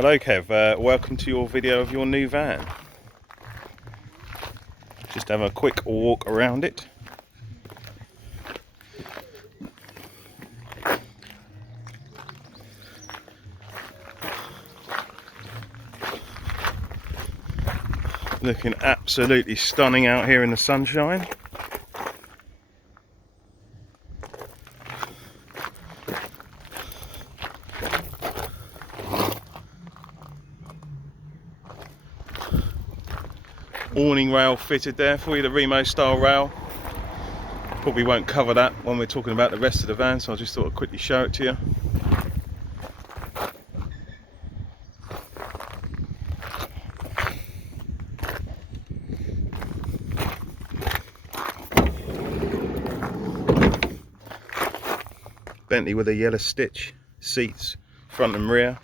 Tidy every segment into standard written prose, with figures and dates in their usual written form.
Hello Kev, welcome to your video of your new van. Just have a quick walk around it. Looking absolutely stunning out here in the sunshine. Awning rail fitted there for you, the Remo style rail. Probably won't cover that when we're talking about the rest of the van, so I just thought I'd quickly show it to you. Bentley with a yellow stitch seats, front and rear.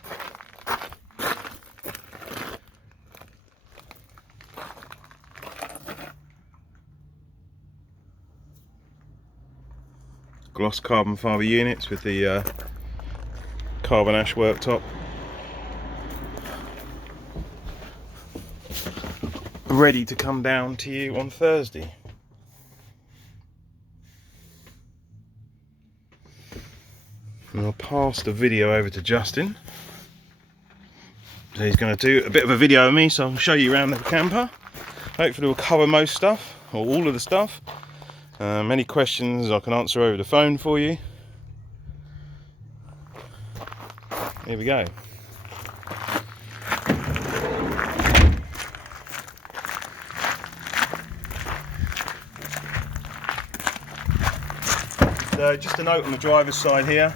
Gloss carbon fibre units with the carbon ash worktop. Ready to come down to you on Thursday. And I'll pass the video over to Justin. So he's going to do a bit of a video of me, so I'll show you around the camper. Hopefully we'll cover most stuff, or all of the stuff. Any questions I can answer over the phone for you. Here we go. So just a note on the driver's side here.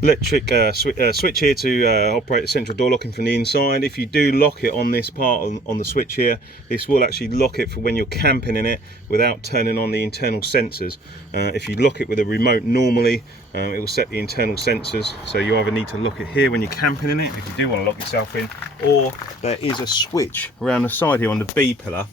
Electric switch here to operate the central door locking from the inside. If you do lock it on this part on the switch here, this will actually lock it for when you're camping in it without turning on the internal sensors. If you lock it with a remote normally, it will set the internal sensors, so you either need to lock it here when you're camping in it if you do want to lock yourself in, or there is a switch around the side here on the B pillar,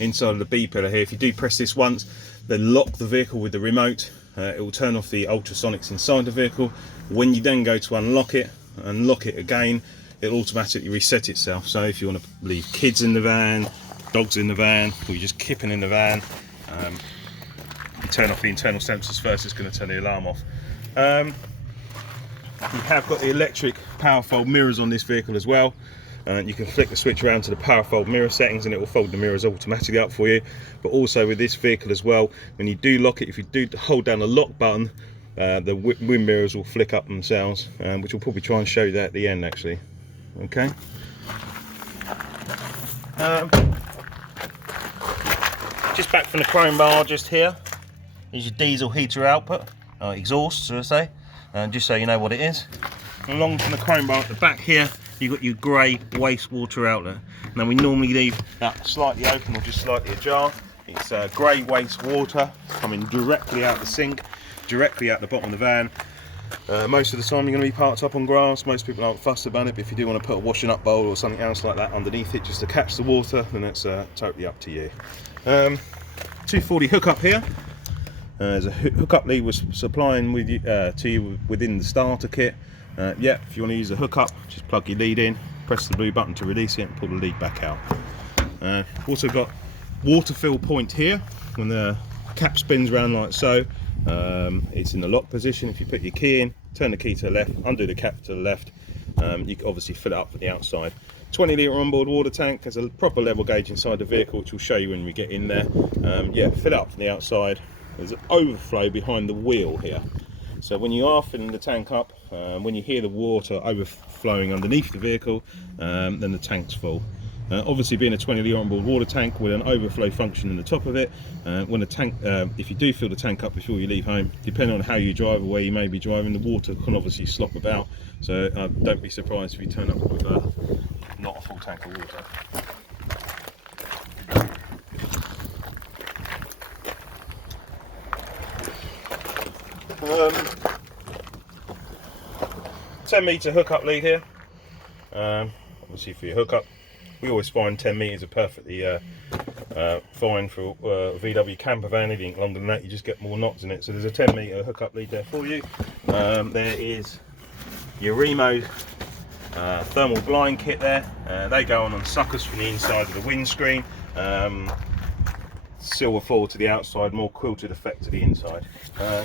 inside of the B pillar here. If you do press this once, then lock the vehicle with the remote, it will turn off the ultrasonics inside the vehicle. When you then go to unlock it and lock it again, it'll automatically reset itself. So if you want to leave kids in the van, dogs in the van, or you're just kipping in the van, you turn off the internal sensors first, it's going to turn the alarm off. You have got the electric power fold mirrors on this vehicle as well. You can flick the switch around to the power fold mirror settings and it will fold the mirrors automatically up for you. But also with this vehicle as well, when you do lock it, if you do hold down the lock button, the wind mirrors will flick up themselves, which we'll probably try and show you that at the end actually. Okay. Just back from the chrome bar just here is your diesel heater output, exhaust should I say, just so you know what it is. Along from the chrome bar at the back here, you've got your grey wastewater outlet. Now we normally leave that slightly open or just slightly ajar. It's grey wastewater coming directly out the sink, directly out the bottom of the van. Most of the time you're going to be parked up on grass. Most people aren't fussed about it, but if you do want to put a washing up bowl or something else like that underneath it just to catch the water, then that's totally up to you. 240 hookup here. There's a hookup lead was supplying with you, to you within the starter kit. Yeah, if you want to use the hookup, just plug your lead in, press the blue button to release it and pull the lead back out. Also got water fill point here. When the cap spins around like so, it's in the lock position. If you put your key in, turn the key to the left, undo the cap to the left, you can obviously fill it up from the outside. 20 litre onboard water tank. There's a proper level gauge inside the vehicle, which we'll show you when we get in there. Yeah, fill it up from the outside. There's an overflow behind the wheel here. So when you are filling the tank up, when you hear the water overflowing underneath the vehicle, then the tank's full. Obviously being a 20 litre onboard water tank with an overflow function in the top of it, when the tank, if you do fill the tank up before you leave home, depending on how you drive or where you may be driving, the water can obviously slop about. So don't be surprised if you turn up with not a full tank of water. 10 metre hookup lead here. Obviously for your hookup, we always find 10 metres are perfectly fine for VW camper van. Anything longer than that, you just get more knots in it. So there's a 10-metre hookup lead there for you. There is your Remo thermal blind kit there. They go on suckers from the inside of the windscreen. Silver foil to the outside, more quilted effect to the inside.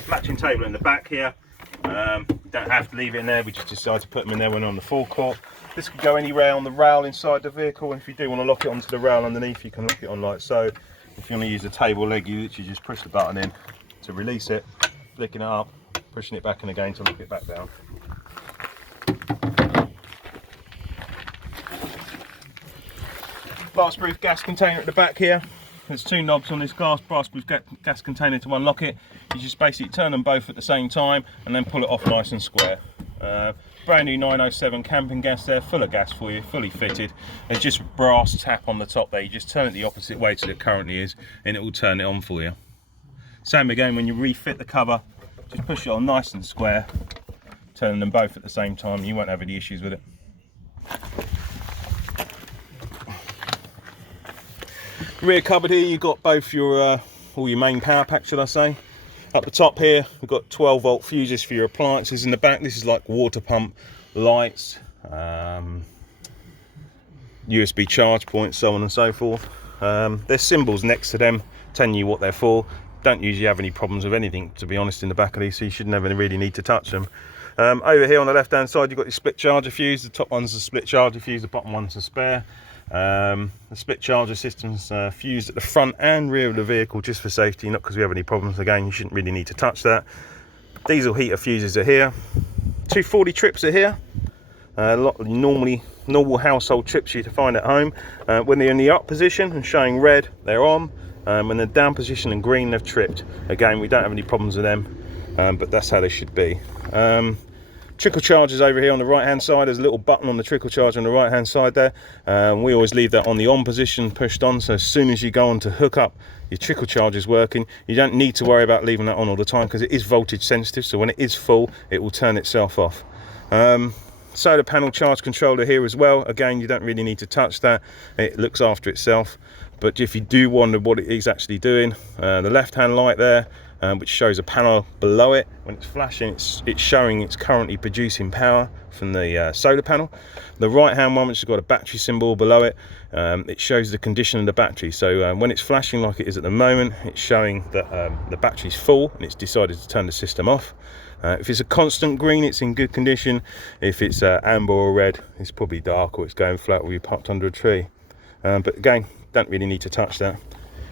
Matching table in the back here. Don't have to leave it in there, we just decide to put them in there when on the forecourt. This could go anywhere on the rail inside the vehicle, and if you do want to lock it onto the rail underneath, you can lock it on like so. If you want to use the table leg, you literally just push the button in to release it, flicking it up, pushing it back in again to lock it back down. Blast-proof gas container at the back here. There's two knobs on this blast-proof gas container to unlock it. You just basically turn them both at the same time and then pull it off nice and square. Brand new 907 camping gas there, full of gas for you, fully fitted. There's just a brass tap on the top there. You just turn it the opposite way to it currently is, and it will turn it on for you. Same again when you refit the cover, just push it on nice and square, turning them both at the same time. You won't have any issues with it. Rear cupboard here, you've got both your all your main power packs, should I say. Up the top here, we've got 12-volt fuses for your appliances. In the back, this is like water pump, lights, USB charge points, so on and so forth. There's symbols next to them telling you what they're for. Don't usually have any problems with anything, to be honest, in the back of these, so you should never really need to touch them. Over here on the left-hand side, you've got your split charger fuse. The top one's a split charger fuse, the bottom one's a spare. The split charger system's fused at the front and rear of the vehicle just for safety, not because we have any problems. Again, you shouldn't really need to touch that. Diesel heater fuses are here. 240 trips are here. A lot of normal household trips you to find at home. When they're in the up position and showing red, they're on. When they're down position and green, they've tripped. Again, we don't have any problems with them, but that's how they should be. Trickle chargers over here on the right hand side. There's a little button on the trickle charger on the right hand side there. We always leave that on the on position, pushed on, so as soon as you go on to hook up, your trickle charger is working. You don't need to worry about leaving that on all the time because it is voltage sensitive, so when it is full it will turn itself off. Solar panel charge controller here as well. Again, you don't really need to touch that, it looks after itself. But if you do wonder what it is actually doing, the left hand light there, which shows a panel below it, when it's flashing, it's showing it's currently producing power from the solar panel. The right hand one, which has got a battery symbol below it, it shows the condition of the battery. So when it's flashing like it is at the moment, it's showing that the battery's full and it's decided to turn the system off. If it's a constant green, it's in good condition. If it's amber or red, it's probably dark or it's going flat or you're parked under a tree. But again, don't really need to touch that.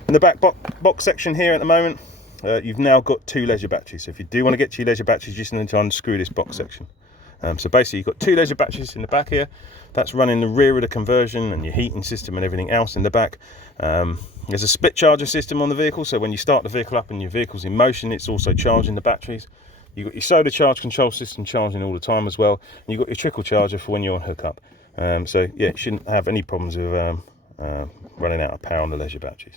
In the back box section here at the moment, you've now got two leisure batteries. So if you do want to get to your leisure batteries, you just need to unscrew this box section. So basically you've got two leisure batteries in the back here. That's running the rear of the conversion and your heating system and everything else in the back. There's a split charger system on the vehicle, so when you start the vehicle up and your vehicle's in motion, it's also charging the batteries. You've got your solar charge control system charging all the time as well. And you've got your trickle charger for when you're on hookup. So yeah, you shouldn't have any problems with running out of power on the leisure batteries.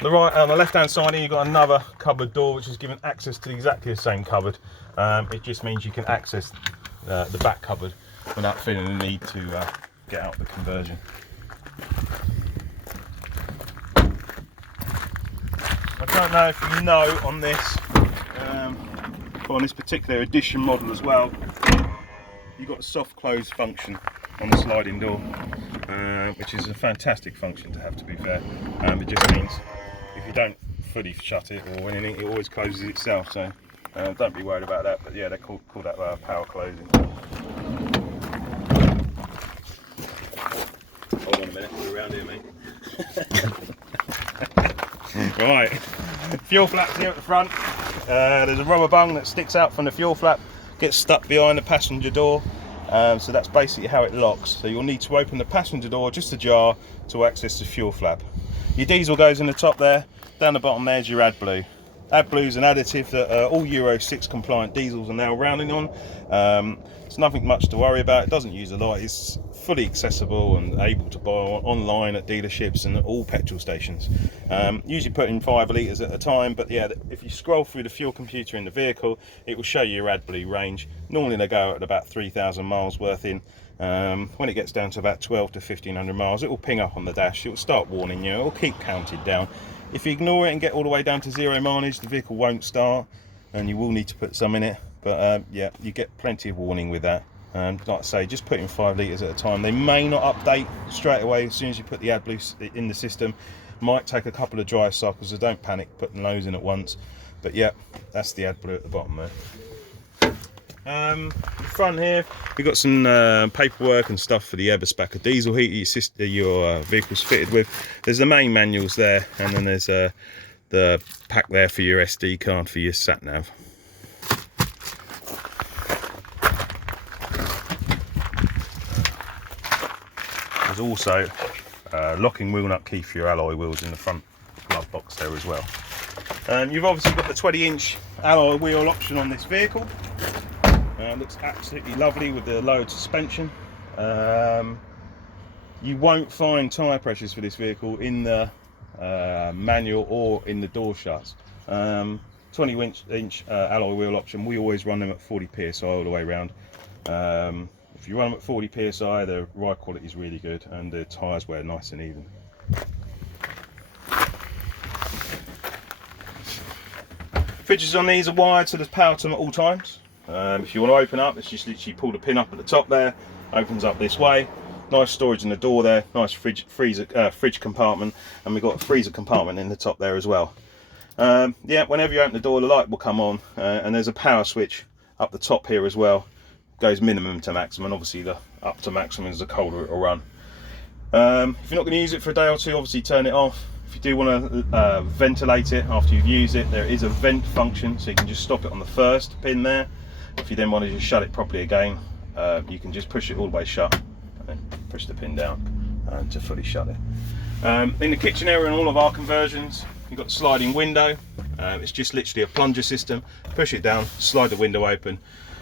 On the left hand side here, you've got another cupboard door which is giving access to exactly the same cupboard. It just means you can access the back cupboard without feeling the need to get out the conversion. I don't know if you know on this, but on this particular edition model as well, you've got a soft close function on the sliding door, which is a fantastic function to have, to be fair. It just means if you don't fully shut it or anything, it always closes itself, so don't be worried about that. But yeah, they call that power closing. Hold on a minute, we're around here, mate. Right, fuel flap here at the front. There's a rubber bung that sticks out from the fuel flap, gets stuck behind the passenger door. So that's basically how it locks. So you'll need to open the passenger door just ajar to access the fuel flap. Your diesel goes in the top there. Down the bottom there's your AdBlue. AdBlue is an additive that all Euro 6 compliant diesels are now rounding on. It's nothing much to worry about. It doesn't use a lot. It's fully accessible and able to buy online at dealerships and at all petrol stations. Usually put in 5 litres at a time, but yeah, if you scroll through the fuel computer in the vehicle, it will show you your AdBlue range. Normally they go at about 3,000 miles worth in. When it gets down to about 12 to 1,500 miles, it will ping up on the dash. It will start warning you. It will keep counted down. If you ignore it and get all the way down to 0 mileage, the vehicle won't start, and you will need to put some in it. But yeah, you get plenty of warning with that. Like I say, just put in 5 litres at a time. They may not update straight away as soon as you put the AdBlue in the system. Might take a couple of drive cycles, so don't panic putting loads in at once. But yeah, that's the AdBlue at the bottom there. Front here, we've got some paperwork and stuff for the Everspacker diesel heater your vehicle's fitted with. There's the main manuals there, and then there's the pack there for your SD card for your sat nav. There's also a locking wheel nut key for your alloy wheels in the front glove box there as well. You've obviously got the 20-inch alloy wheel option on this vehicle. Looks absolutely lovely with the lowered suspension. You won't find tyre pressures for this vehicle in the manual or in the door shuts. 20-inch alloy wheel option, we always run them at 40 psi all the way around. If you run them at 40 psi, the ride quality is really good and the tyres wear nice and even. Fridges on these are wired, so there's power to them at all times. If you want to open up, it's just literally pull the pin up at the top there, opens up this way. Nice storage in the door there, nice fridge compartment, and we've got a freezer compartment in the top there as well. Yeah, whenever you open the door, the light will come on, and there's a power switch up the top here as well. Goes minimum to maximum, obviously the up to maximum is the colder it will run. If you're not going to use it for a day or two, obviously turn it off. If you do want to ventilate it after you've used it, there is a vent function, so you can just stop it on the first pin there. If you then want to just shut it properly again, you can just push it all the way shut and then push the pin down to fully shut it. In the kitchen area in all of our conversions, you've got the sliding window. It's just literally a plunger system. Push it down, slide the window open.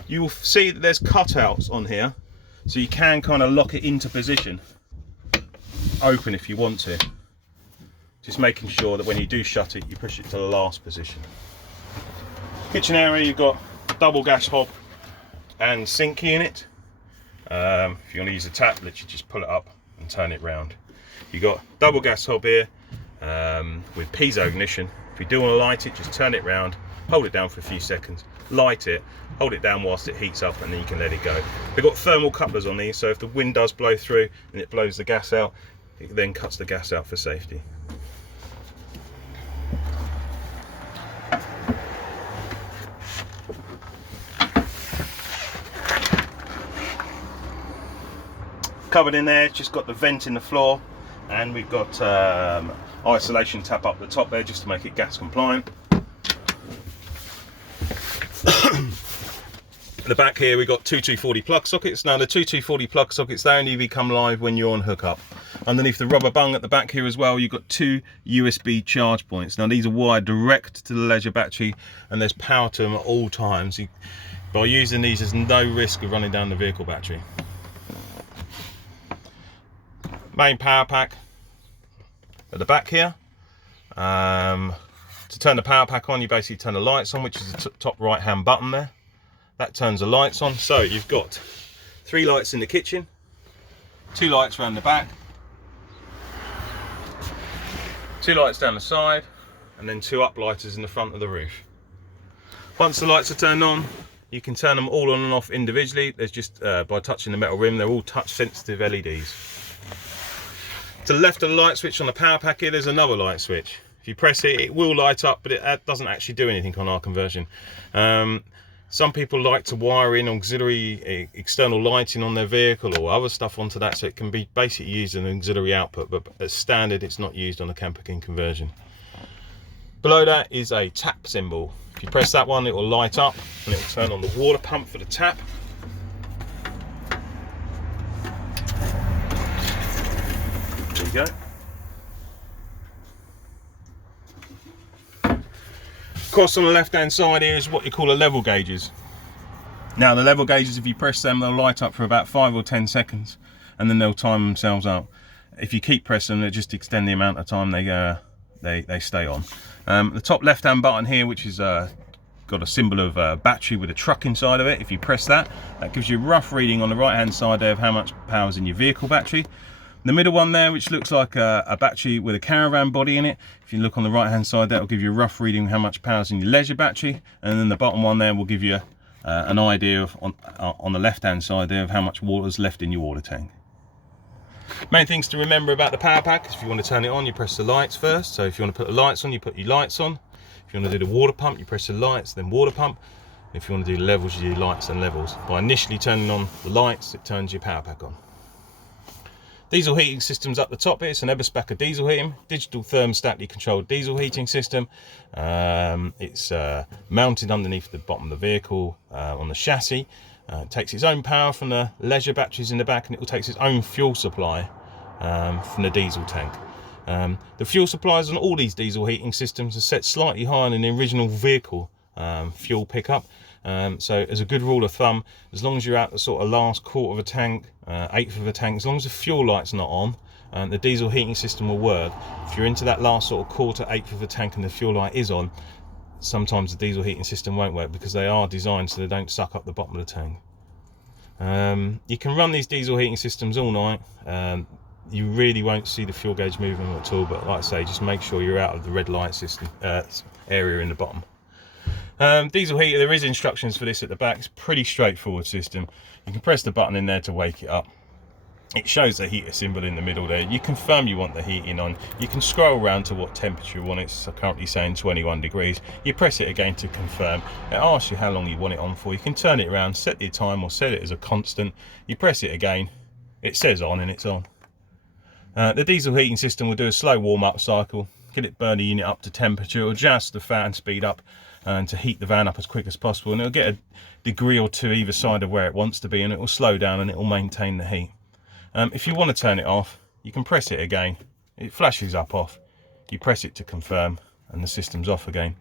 You will see that there's cutouts on here, so you can kind of lock it into position, open if you want to. Just making sure that when you do shut it, you push it to the last position. Kitchen area, you've got double gas hob and sink unit. If you want to use a tap, literally just pull it up and turn it round. You've got double gas hob here with piezo ignition. If you do want to light it, just turn it round, hold it down for a few seconds, light it, hold it down whilst it heats up, and then you can let it go. They've got thermal couplers on these, so if the wind does blow through and it blows the gas out, it then cuts the gas out for safety. Covered in there, just got the vent in the floor, and we've got isolation tap up the top there just to make it gas compliant. At the back here we've got two 240 plug sockets. Now the two 240 plug sockets, they only become live when you're on hookup. Underneath the rubber bung at the back here as well, you've got two USB charge points. Now these are wired direct to the leisure battery, and there's power to them at all times. By using these, there's no risk of running down the vehicle battery. Main power pack at the back here. To turn the power pack on, you basically turn the lights on, which is the top right hand button there. That turns the lights on. So you've got 3 lights in the kitchen, 2 lights around the back, 2 lights down the side, and then 2 uplighters in the front of the roof. Once the lights are turned on, you can turn them all on and off individually. There's just by touching the metal rim, they're all touch sensitive LEDs. To the left of the light switch on the power pack here, there's another light switch. If you press it, it will light up, but it doesn't actually do anything on our conversion. Some people like to wire in auxiliary external lighting on their vehicle or other stuff onto that, so it can be basically used as an auxiliary output, but as standard it's not used on a Camper King conversion. Below that is a tap symbol. If you press that one, it will light up and it will turn on the water pump for the tap. There you go. Across on the left hand side here is what you call a level gauges. Now the level gauges, if you press them, they'll light up for about 5 or 10 seconds and then they'll time themselves out. If you keep pressing them, they just extend the amount of time they stay on. The top left hand button here, which is got a symbol of a battery with a truck inside of it. If you press that, that gives you a rough reading on the right hand side there of how much power is in your vehicle battery. The middle one there, which looks like a battery with a caravan body in it, if you look on the right hand side, that will give you a rough reading how much power is in your leisure battery. And then the bottom one there will give you an idea of on the left hand side there of how much water is left in your water tank. Main things to remember about the power pack is if you want to turn it on, you press the lights first. So if you want to put the lights on, you put your lights on. If you want to do the water pump, you press the lights, then water pump. If you want to do levels, you do lights and levels. By initially turning on the lights, it turns your power pack on. Diesel heating system's up the top here. It's an Eberspacher diesel heating, digital thermostatly controlled diesel heating system. It's mounted underneath the bottom of the vehicle on the chassis. It takes its own power from the leisure batteries in the back, and it will take its own fuel supply from the diesel tank. The fuel supplies on all these diesel heating systems are set slightly higher than the original vehicle fuel pickup. So as a good rule of thumb, as long as you're at the sort of last quarter of a tank, eighth of a tank, as long as the fuel light's not on, the diesel heating system will work. If you're into that last sort of quarter, eighth of a tank and the fuel light is on, sometimes the diesel heating system won't work because they are designed so they don't suck up the bottom of the tank. You can run these diesel heating systems all night. You really won't see the fuel gauge moving at all, but like I say, just make sure you're out of the red light system area in the bottom. Diesel heater, there is instructions for this at the back. It's a pretty straightforward system. You can press the button in there to wake it up. It shows the heater symbol in the middle there. You confirm you want the heating on. You can scroll around to what temperature you want. It's currently saying 21 degrees. You press it again to confirm. It asks you how long you want it on for. You can turn it around, set the time or set it as a constant. You press it again, it says on and it's on. The diesel heating system will do a slow warm-up cycle, get it burn the unit up to temperature, adjust the fan speed up and to heat the van up as quick as possible, and it'll get a degree or two either side of where it wants to be, and it will slow down and it will maintain the heat. If you want to turn it off, you can press it again. It flashes up off. You press it to confirm and the system's off again.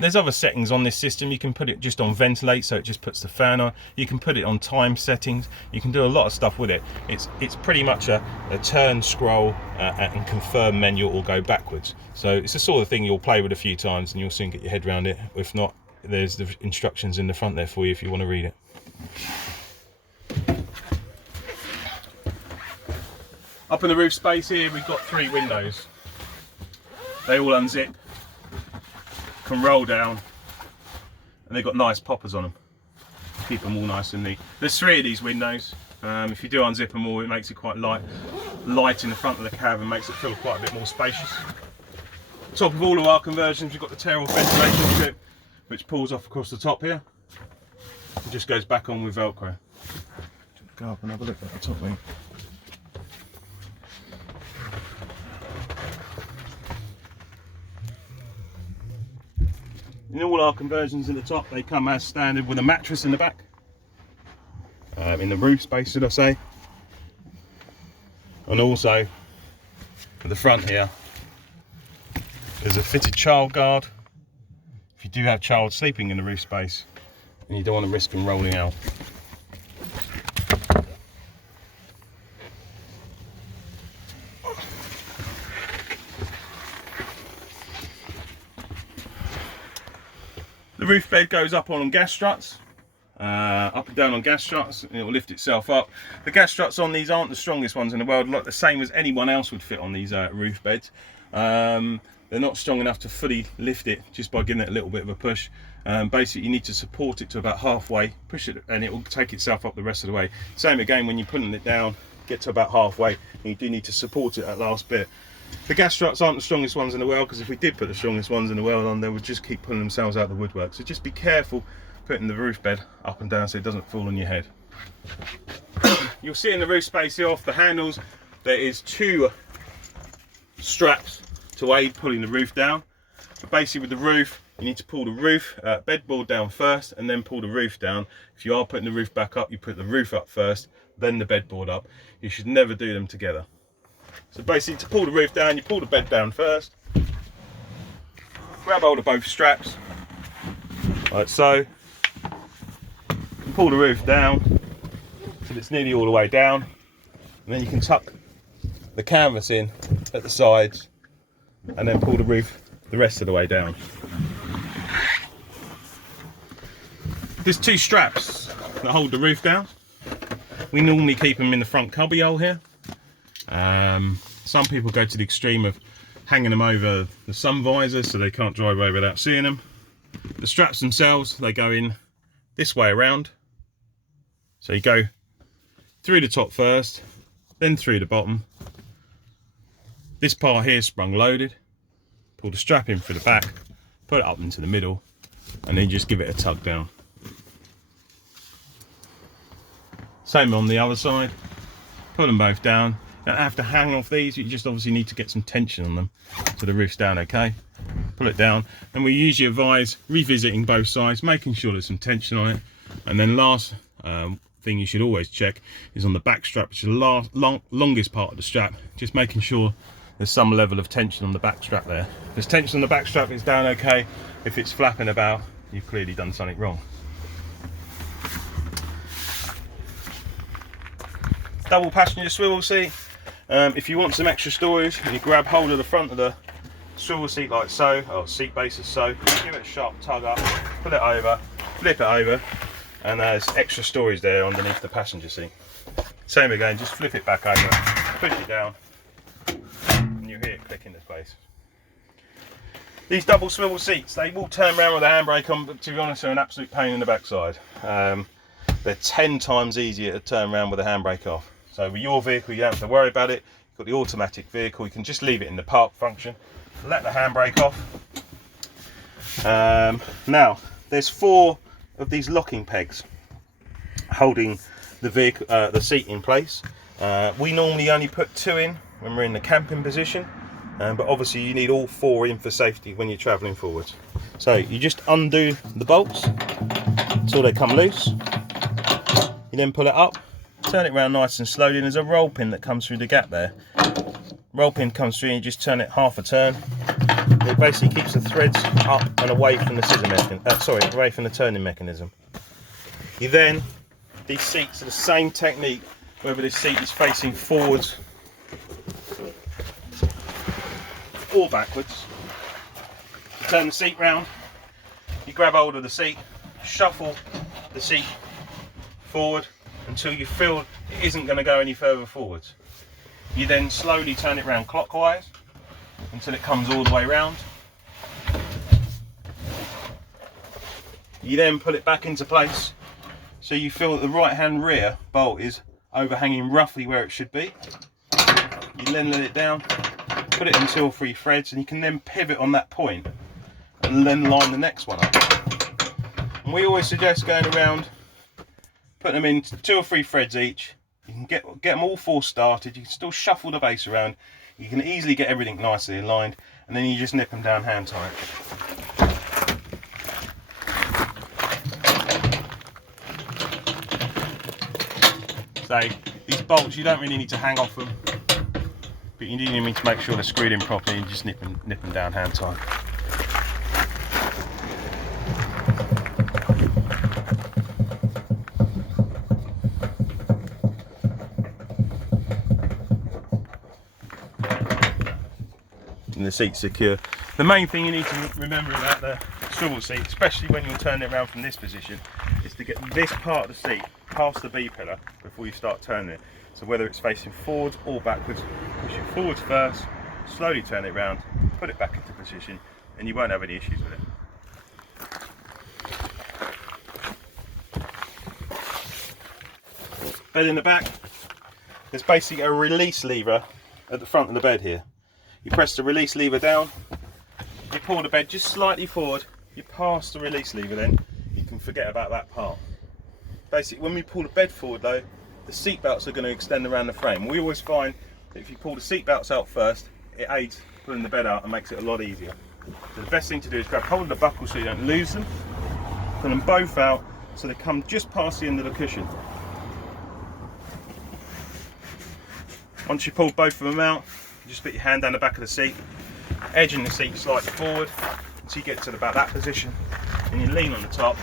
There's other settings on this system. You can put it just on ventilate, so it just puts the fan on. You can put it on time settings. You can do a lot of stuff with it. It's pretty much a turn, scroll and confirm menu or go backwards. So it's the sort of thing you'll play with a few times and you'll soon get your head around it. If not, there's the instructions in the front there for you if you want to read it. Up in the roof space here, we've got 3 windows. They all unzip, can roll down, and they've got nice poppers on them. Keep them all nice and neat. There's 3 of these windows. If you do unzip them all, it makes it quite light in the front of the cab and makes it feel quite a bit more spacious. Top of all of our conversions, we've got the tear-off ventilation strip, which pulls off across the top here. It just goes back on with Velcro. Go up and have a look at the top there. In all our conversions in the top, they come as standard with a mattress in the back. In the roof space, should I say. And also, at the front here, there's a fitted child guard. If you do have child sleeping in the roof space, and you don't want to risk them rolling out. The roof bed goes up on gas struts, up and down on gas struts, and it will lift itself up. The gas struts on these aren't the strongest ones in the world, like the same as anyone else would fit on these roof beds. They're not strong enough to fully lift it just by giving it a little bit of a push. Basically, you need to support it to about halfway, push it, and it will take itself up the rest of the way. Same again when you're putting it down, get to about halfway, and you do need to support it that last bit. The gas struts aren't the strongest ones in the world, because if we did put the strongest ones in the world on, they would just keep pulling themselves out of the woodwork. So just be careful putting the roof bed up and down so it doesn't fall on your head. You'll see in the roof space here off the handles, there is 2 straps to aid pulling the roof down. But basically with the roof, you need to pull the roof bedboard down first and then pull the roof down. If you are putting the roof back up, you put the roof up first, then the bedboard up. You should never do them together. So basically, to pull the roof down, you pull the bed down first, grab hold of both straps, like so. Pull the roof down till it's nearly all the way down, and then you can tuck the canvas in at the sides and then pull the roof the rest of the way down. There's two straps that hold the roof down. We normally keep them in the front cubby hole here. Some people go to the extreme of hanging them over the sun visor so they can't drive away without seeing them. The straps themselves, they go in this way around. So you go through the top first, then through the bottom. This part here is sprung loaded. Pull the strap in through the back, put it up into the middle, and then just give it a tug down. Same on the other side. Pull them both down. You don't have to hang off these, you just obviously need to get some tension on them so the roof's down okay. Pull it down, and we usually advise revisiting both sides, making sure there's some tension on it. And then last thing you should always check is on the back strap, which is the longest part of the strap, just making sure there's some level of tension on the back strap there. If there's tension on the back strap, it's down okay. If it's flapping about, you've clearly done something wrong. Double passenger swivel seat. If you want some extra storage, you grab hold of the front of the swivel seat like so, or seat bases so, give it a sharp tug up, pull it over, flip it over, and there's extra storage there underneath the passenger seat. Same again, just flip it back over, push it down, and you hear it click into place. These double swivel seats, they will turn around with the handbrake on, but to be honest, they're an absolute pain in the backside. They're 10 times easier to turn around with the handbrake off. So with your vehicle, you don't have to worry about it. You've got the automatic vehicle, you can just leave it in the park function, let the handbrake off. Now, there's 4 of these locking pegs holding the vehicle, the seat in place. We normally only put 2 in when we're in the camping position, but obviously you need all 4 in for safety when you're travelling forwards. So you just undo the bolts until they come loose. You then pull it up, turn it around nice and slowly, and there's a roll pin that comes through the gap there. Roll pin comes through and you just turn it half a turn. It basically keeps the threads up and away from the scissor mechanism, away from the turning mechanism. You then, these seats are the same technique whether this seat is facing forwards or backwards. You turn the seat round, you grab hold of the seat, shuffle the seat forward until you feel it isn't going to go any further forwards. You then slowly turn it round clockwise until it comes all the way round. You then put it back into place so you feel that the right hand rear bolt is overhanging roughly where it should be. You then let it down, put it in 2 or 3 threads, and you can then pivot on that point and then line the next one up. And we always suggest going around, putting them in 2 or 3 threads each. You can get them all 4 started. You can still shuffle the base around. You can easily get everything nicely aligned, and then you just nip them down hand tight. So these bolts, you don't really need to hang off them, but you do need to make sure they're screwed in properly and just nip them down hand tight. And the seat's secure. The main thing you need to remember about the swivel seat, especially when you're turning it around from this position, is to get this part of the seat past the B pillar before you start turning it. So whether it's facing forwards or backwards, push it forwards first, slowly turn it around, put it back into position, and you won't have any issues with it. Bed in the back, there's basically a release lever at the front of the bed here. You press the release lever down, you pull the bed just slightly forward, you pass the release lever, then you can forget about that part. Basically, when we pull the bed forward though, the seat belts are going to extend around the frame. We always find that if you pull the seat belts out first, it aids pulling the bed out and makes it a lot easier. So the best thing to do is grab hold of the buckles so you don't lose them, pull them both out so they come just past the end of the cushion. Once you pull both of them out, just put your hand down the back of the seat, edging the seat slightly forward until you get to about that position. and you lean on the top,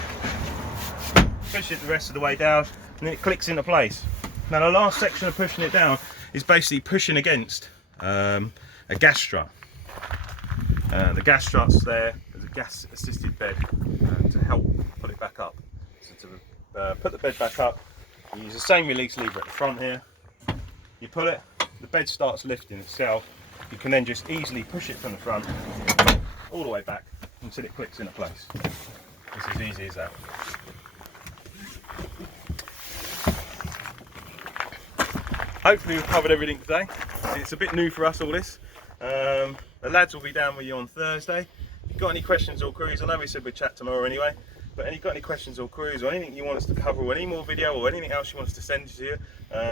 push it the rest of the way down, and then it clicks into place. Now the last section of pushing it down is basically pushing against a gas strut. The gas strut's there as a gas assisted bed to help put it back up. So to put the bed back up, you use the same release lever at the front here. You pull it, the bed starts lifting itself. You can then just easily push it from the front all the way back until it clicks into place. It's as easy as that. Hopefully we've covered everything today. It's a bit new for us, all this. The lads will be down with you on Thursday. If you've got any questions or queries, I know we said we'd chat tomorrow anyway, but if you've got any questions or queries or anything you want us to cover or any more video or anything else you want us to send to you,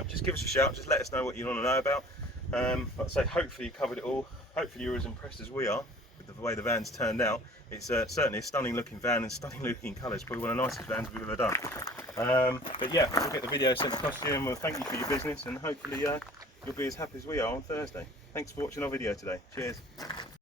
just give us a shout, just let us know what you want to know about. Like I say, hopefully you covered it all. Hopefully you're as impressed as we are with the way the van's turned out. It's certainly a stunning looking van and stunning looking colours, probably one of the nicest vans we've ever done. But yeah, we'll get the video sent across to you and we'll thank you for your business, and hopefully you'll be as happy as we are on Thursday. Thanks for watching our video today. Cheers.